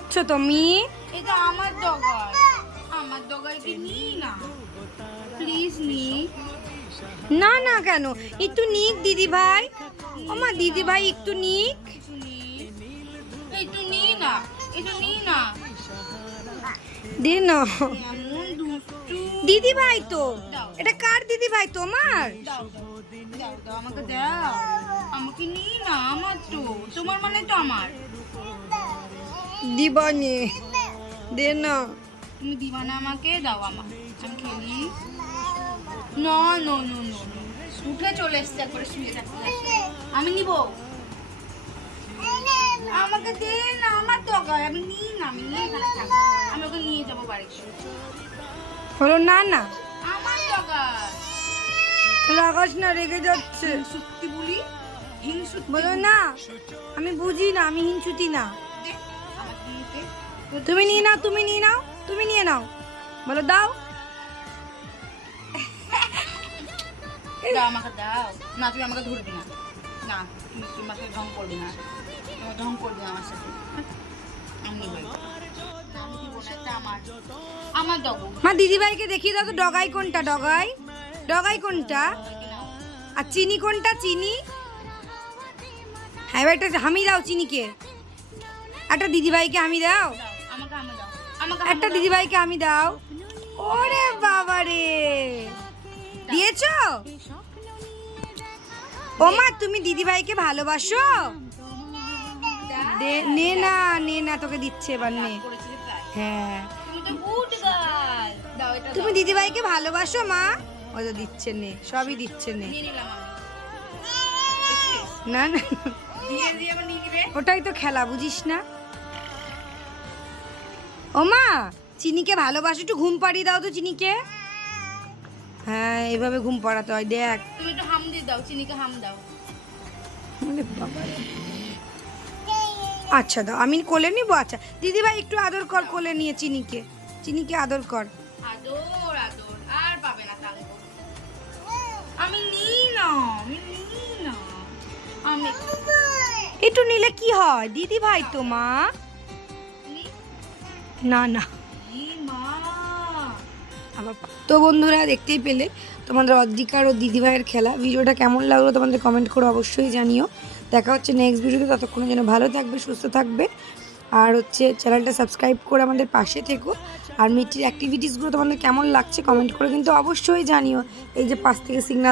করছো তুমি? এটা আমার ডগাই, আমার ডগাইকে নি না প্লিজ নি। না না কেন, একটু নিক দিদি ভাই। আমার দিদি ভাই একটু নিক। একটু নি না, একটু নি না। দে না। এমন দুষ্টু। দিদি ভাই তো দাও। এটা কার দিদি ভাই তোমার? দাও দাও দাও দাও আমাকে দাও, আমাকে নি না, আমার তো তোমার মানে তো আমার। দিবানে দে না। তুমি দিবা না আমাকে, দাও আমার, আমি খেলি। না নো নো নো নো, উঠে চলে এসছে একবারে শুয়ে থাকতে। আমি নিব, আমাকে দে না, আমার দরকার, আমি নিই না, আমি নিয়ে এখানে থাকবো, আমি ওকে নিয়ে যাবো বাড়িতে। হলো না না, আমার দরকার। রাগাস না, রেগে যাচ্ছে। সত্যি বলি, হিংসুতি বলো না, আমি বুঝি না, আমি হিংসুতি না। দে, আমাকে দিয়ে দে। তুমি নিয়ে নাও, তুমি নিয়ে নাও, তুমি নিয়ে নাও। বলো দাও। দাও আমাকে দাও। না তুমি আমাকে ধরবি না, না তুমি তোমার সাথে ঢং করবি না, তোমার ঢং করবি না আমার সাথে। আমি নিবো এটা। না, আমি দিব না, এটা আমার, আমার দেবো। মা দিদি ভাইকে দেখিয়ে দাও তো, ডগাই কোনটা? ডগাই ডগাই কোনটা? আর চিনি কোনটা? চিনি। হ্যাঁ, এবার একটা হামি দাও চিনিকে। একটা দিদি ভাইকে হামি দাও। আমাকে আমি দাও, আমাকে একটা দিদি ভাইকে হামি দাও। ওরে বাবা রে, দিয়েছো? ও মা, তুমি দিদি ভাইকে ভালোবাসো? নে না, নে না, তোকে দিচ্ছে এবার, নে। করেছি তাই। হ্যাঁ, তুমি তো গুড গার্ল। দাও এটা, তুমি দিদি ভাইকে ভালোবাসো মা? ও তো দিচ্ছে, নে, সবই দিচ্ছে, নে। নিয়ে নিলাম আমি। না না, দিয়ে দিয়ে আবার নিয়ে নিবে। ওটাই তো খেলা, বুঝিস না? ও মা, চিনিকে ভালোবাসো, একটু ঘুম পাড়িয়ে দাও তো চিনিকে। হ্যাঁ, এভাবে ঘুম পাড়াতে হয়, দেখ। তুমি একটু হাম দিয়ে দাও, চিনিকে হাম দাও। ওরে বাবা রে। আচ্ছা দাও, আমি কোলে নিবো। আচ্ছা দিদি ভাই একটু আদর কর, কোলে নিয়ে চিনিকে, চিনিকে আদর কর। আদর আদর, আর পাবে না তাঙ্গ। আমি নিই না, আমি নিই না, আমি একটু নিলে কি হয়, দিদি ভাই তো মা। নি। না না, ই মা, আবার তো বন্ধুরা দেখতেই পেলে তোমাদের অদ্রিকার ও দিদিভাইয়ের খেলা। ভিডিওটা কেমন লাগলো তোমাদের কমেন্ট করে অবশ্যই জানিও। দেখা হচ্ছে নেক্সট ভিডিওতে, ততক্ষণে যেন ভালো থাকবে, সুস্থ থাকবে। আর হচ্ছে চ্যানেলটা সাবস্ক্রাইব করে আমাদের পাশে থেকো। আর মিটির অ্যাক্টিভিটিসগুলো তোমাদের কেমন লাগছে কমেন্ট করে কিন্তু অবশ্যই জানিও। এই যে পাশ থেকে সিগনাল